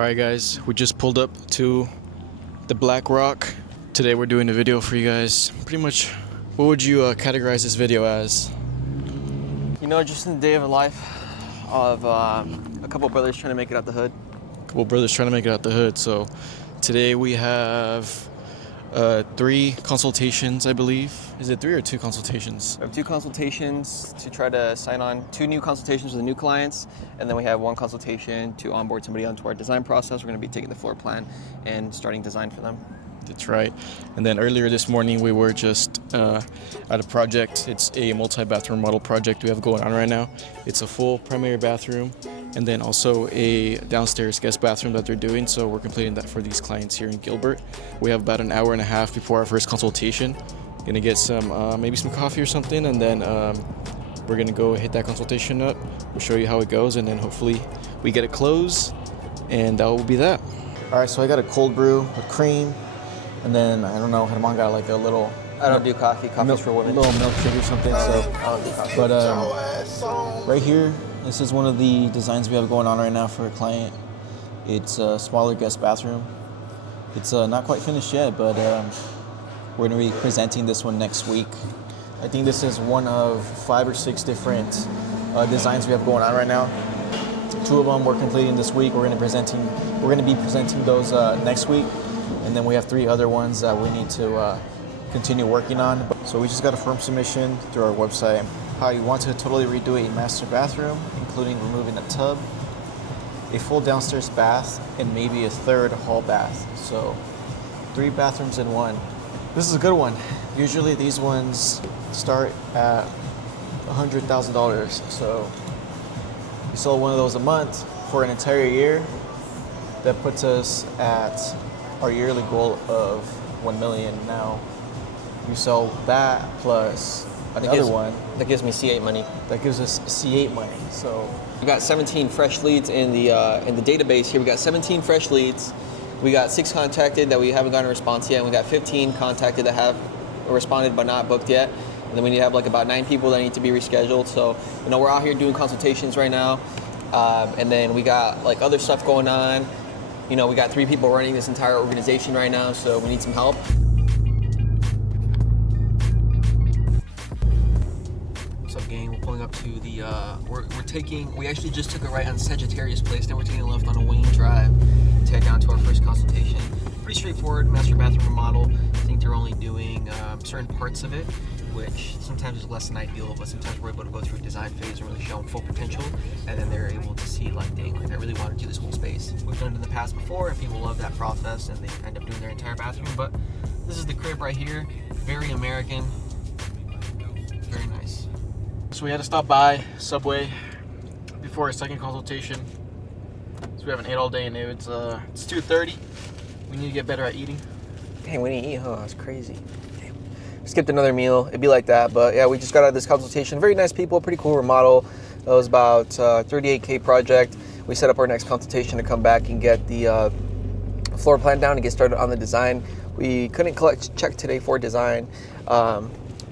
Alright guys, we just pulled up to the Black Rock. Today we're doing a video for you guys. Pretty much, what would you categorize this video as? You know, just in the day of a life of a couple brothers trying to make it out the hood. So today we have 3 consultations, I believe. Is it 3 or 2 consultations? We have 2 consultations to try to sign on 2 new consultations with the new clients, and then we have 1 consultation to onboard somebody onto our design process. We're going to be taking the floor plan and starting design for them. That's right. And then earlier this morning we were just at a project. It's a multi-bathroom model project we have going on right now. It's a full primary bathroom and then also a downstairs guest bathroom that they're doing. So we're completing that for these clients here in Gilbert. We have about an hour and a half before our first consultation. Gonna get some maybe some coffee or something, and then we're gonna go hit that consultation up. We'll show you how it goes, and then hopefully we get it closed, and that will be that. All right, so I got a cold brew with cream, and then I don't know, Herman got like a little. I don't do coffee. Coffee's for women. Little milkshake or something. So I don't do coffee. But right here, this is one of the designs we have going on right now for a client. It's a smaller guest bathroom. It's not quite finished yet, but we're going to be presenting this one next week. I think this is one of 5 or 6 different designs we have going on right now. 2 of them we're completing this week. We're going to be presenting those next week, and then we have 3 other ones that we need to continue working on. So we just got a form submission through our website. How you want to totally redo a master bathroom, including removing a tub, a full downstairs bath, and maybe a 3rd hall bath. So 3 bathrooms in one. This is a good one. Usually these ones start at $100,000. So we sold one of those a month for an entire year. That puts us at our yearly goal of $1 million. Now we sell that plus another one. That gives me C8 money. That gives us C8 money. So we got 17 fresh leads in the database here. We got 17 fresh leads. We got 6 contacted that we haven't gotten a response yet, and we got 15 contacted that have responded but not booked yet. And then we need to have like about 9 people that need to be rescheduled. So, you know, we're out here doing consultations right now. And then we got like other stuff going on. You know, we got 3 people running this entire organization right now, so we need some help. What's up, gang? We're pulling up to the, we actually just took a right on Sagittarius Place, now we're taking a left on a Wayne Drive to head down to our first consultation. Pretty straightforward master bathroom remodel. I think they're only doing certain parts of it, which sometimes is less than ideal, but sometimes we're able to go through a design phase and really show them full potential, and then they're able to see like, dang, like I really want to do this whole space. We've done it in the past before, and people love that process, and they end up doing their entire bathroom, but this is the crib right here. Very American, very nice. So we had to stop by Subway before our second consultation. So we haven't ate all day, and it's 2:30. We need to get better at eating. Dang, we didn't eat, huh? That's crazy. Damn. Skipped another meal. It'd be like that, but yeah, we just got out of this consultation. Very nice people, pretty cool remodel. It was about $38K project. We set up our next consultation to come back and get the floor plan down and get started on the design. We couldn't collect check today for design.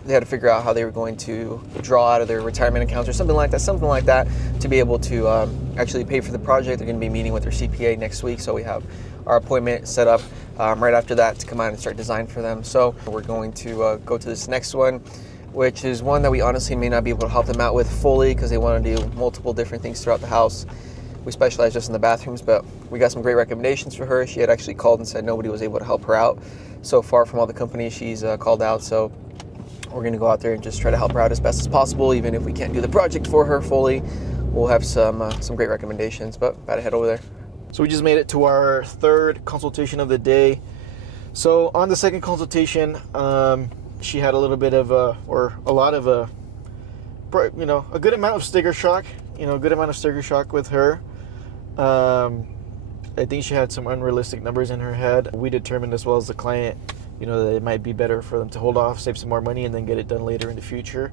They had to figure out how they were going to draw out of their retirement accounts or something like that to be able to actually pay for the project. They're going to be meeting with their CPA next week, so we have our appointment set up right after that to come out and start design for them. So we're going to go to this next one, which is one that we honestly may not be able to help them out with fully because they want to do multiple different things throughout the house. We specialize just in the bathrooms, but we got some great recommendations for her. She had actually called and said nobody was able to help her out so far from all the companies she's called out. So we're going to go out there and just try to help her out as best as possible. Even if we can't do the project for her fully, we'll have some great recommendations, but about to head over there. So we just made it to our 3rd consultation of the day. So on the second consultation, she had a little bit of a good amount of sticker shock. With her. I think she had some unrealistic numbers in her head. We determined, as well as the client, you know, that it might be better for them to hold off, save some more money, and then get it done later in the future.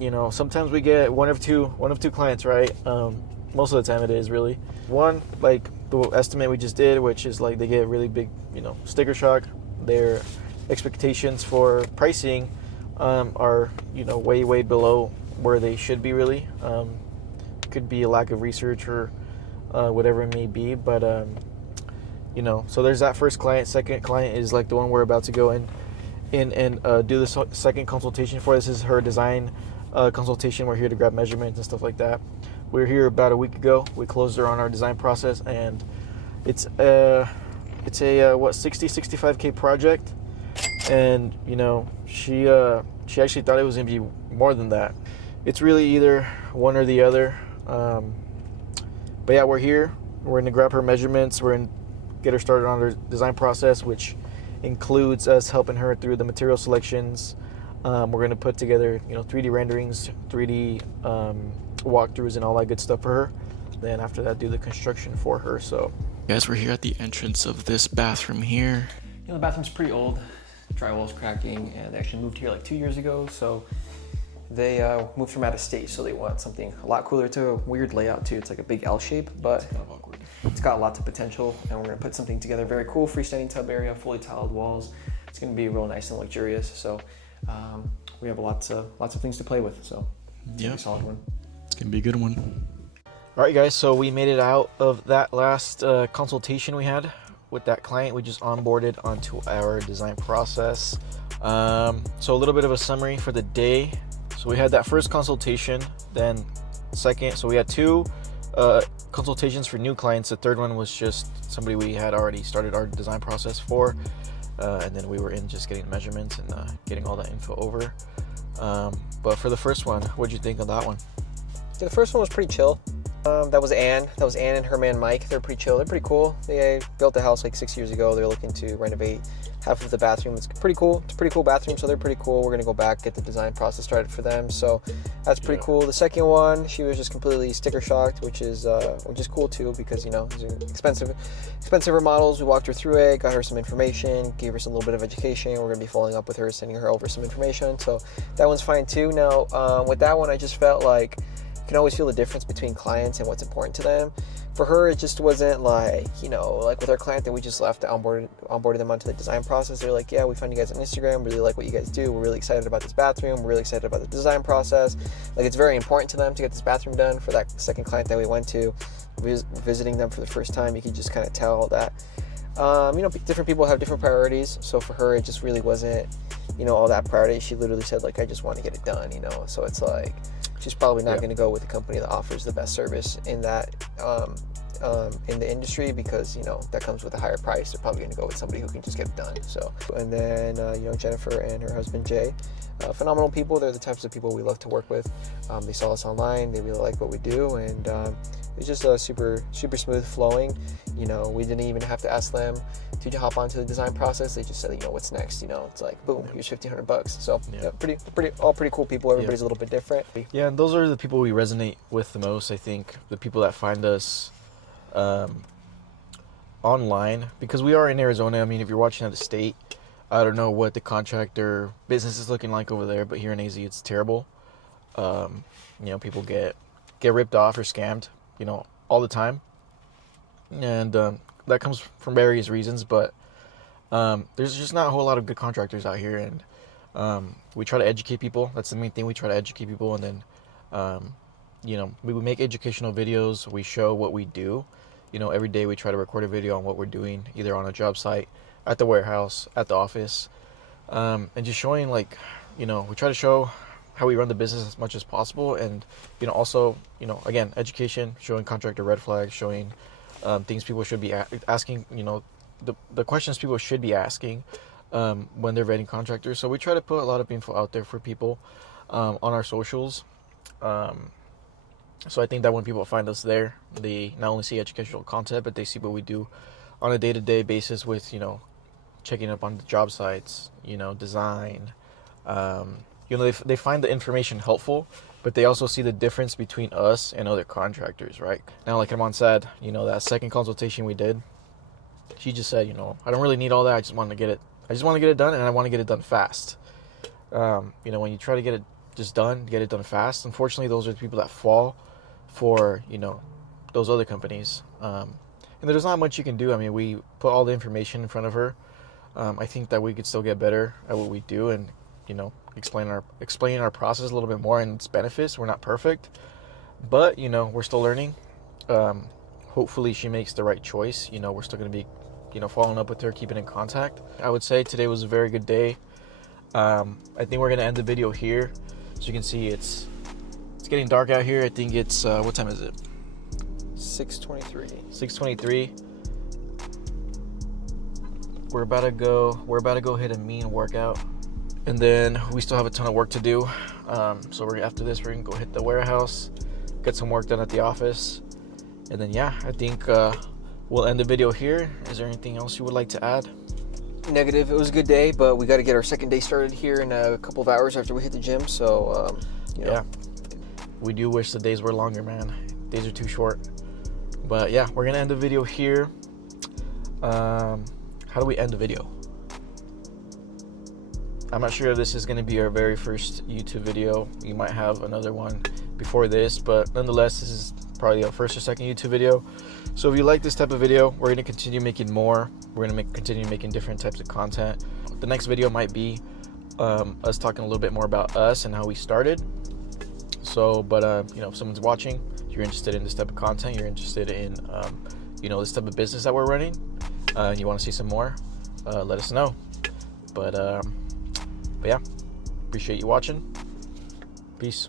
You know, sometimes we get one of two clients, right? Most of the time it is really. One, like the estimate we just did, which is like they get really big, you know, sticker shock. Their expectations for pricing are, you know, way below where they should be really. Could be a lack of research or whatever it may be. But so there's that first client. Second client is like the one we're about to go in and do the second consultation for. This is her design consultation. We're here to grab measurements and stuff like that. We were here about a week ago. We closed her on our design process, and it's a 65K project. And she actually thought it was gonna be more than that. It's really either one or the other. But yeah, we're here. We're gonna grab her measurements. We're gonna get her started on her design process, which includes us helping her through the material selections. We're gonna put together 3D renderings, 3D walkthroughs, and all that good stuff for her. Then after that, do the construction for her. So guys, we're here at the entrance of this bathroom here. The bathroom's pretty old. Drywall's cracking, and they actually moved here like 2 years ago. So they moved from out of state, so they want something a lot cooler. It's a weird layout too. It's like a big L shape, but Kind of awkward. it's got lots of potential, and we're gonna put something together very cool. Freestanding tub area, fully tiled walls. It's gonna be real nice and luxurious. So we have lots of things to play with. So Yeah, solid one. it's gonna be a good one. all right, guys. So we made it out of that last consultation we had with that client. We just onboarded onto our design process. So a little bit of a summary for the day. So we had that first consultation, then second. So we had two consultations for new clients. The third one was just somebody we had already started our design process for. And then we were in just getting measurements and getting all that info over. But for the first one, what'd you think of that one? Yeah, the first one was pretty chill. That was Ann and her man Mike. They're pretty chill. They're pretty cool. They built a house like 6 years ago. They're looking to renovate half of the bathroom. It's pretty cool. It's a pretty cool bathroom, so they're pretty cool. We're gonna go back, get the design process started for them. So that's pretty cool. The second one, she was just completely sticker shocked, which is cool too, because these are expensive remodels. We walked her through it, got her some information, gave her some little bit of education. We're gonna be following up with her, sending her over some information. So that one's fine too. Now with that one, I just felt like can always feel the difference between clients and what's important to them. For her, it just wasn't like with our client that we just left, onboarded them onto the design process. They're like, yeah, we found you guys on Instagram, really like what you guys do. We're really excited about this bathroom. We're really excited about the design process. Like, it's very important to them to get this bathroom done. For that second client that we went to, visiting them for the first time, you could just kind of tell that, different people have different priorities. So for her, it just really wasn't, all that priority. She literally said, like, I just want to get it done, So it's like, she's probably not going to go with a company that offers the best service in that in the industry, because that comes with a higher price. They're probably going to go with somebody who can just get it done. So, and then Jennifer and her husband Jay, phenomenal people. They're the types of people we love to work with. They saw us online. They really like what we do, and it's just super smooth flowing. We didn't even have to ask them to hop onto the design process. They just said, what's next? It's like, boom, here's $1,500. So pretty cool people. Everybody's a little bit different. Yeah, and those are the people we resonate with the most. I think the people that find us online, because we are in Arizona. I mean, if you're watching at the state, I don't know what the contractor business is looking like over there, but here in AZ, it's terrible. People get ripped off or scammed, all the time. And that comes from various reasons, but there's just not a whole lot of good contractors out here, and we try to educate people. That's the main thing. We try to educate people, and then we would make educational videos. We show what we do. Every day we try to record a video on what we're doing, either on a job site, at the warehouse, at the office, and just showing, we try to show how we run the business as much as possible. And also again, education, showing contractor red flags, showing things people should be asking, the questions people should be asking when they're vetting contractors. So we try to put a lot of info out there for people on our socials. So I think that when people find us there, they not only see educational content, but they see what we do on a day-to-day basis with, checking up on the job sites, design. They find the information helpful, but they also see the difference between us and other contractors, right? Now, like Armand said, that second consultation we did, she just said, I don't really need all that. I just want to get it done, and I want to get it done fast. When you try to get it done fast, unfortunately, those are the people that fall for, those other companies. And there's not much you can do. I mean, we put all the information in front of her. I think that we could still get better at what we do, and, explain our process a little bit more and its benefits. We're not perfect, but, we're still learning. hopefully she makes the right choice. You know, we're still going to be, you know, following up with her, keeping in contact. I would say today was a very good day. I think we're going to end the video here. So you can see it's getting dark out here. I think it's, what time is it? 6:23. 6:23. We're about to go hit a mean workout. And then we still have a ton of work to do. So after this, we're going to go hit the warehouse, get some work done at the office. And then, yeah, I think we'll end the video here. Is there anything else you would like to add? Negative. It was a good day, but we got to get our second day started here in a couple of hours after we hit the gym. So, yeah, we do wish the days were longer, man. Days are too short. But yeah, we're gonna end the video here. How do we end the video? I'm not sure if this is gonna be our very first YouTube video. We might have another one before this, but nonetheless, this is probably our first or second YouTube video. So if you like this type of video, we're gonna continue making more. We're gonna continue making different types of content. The next video might be us talking a little bit more about us and how we started. So, but you know, if someone's watching, you're interested in this type of content, you're interested in you know, this type of business that we're running, and you want to see some more, let us know. But yeah, appreciate you watching. Peace.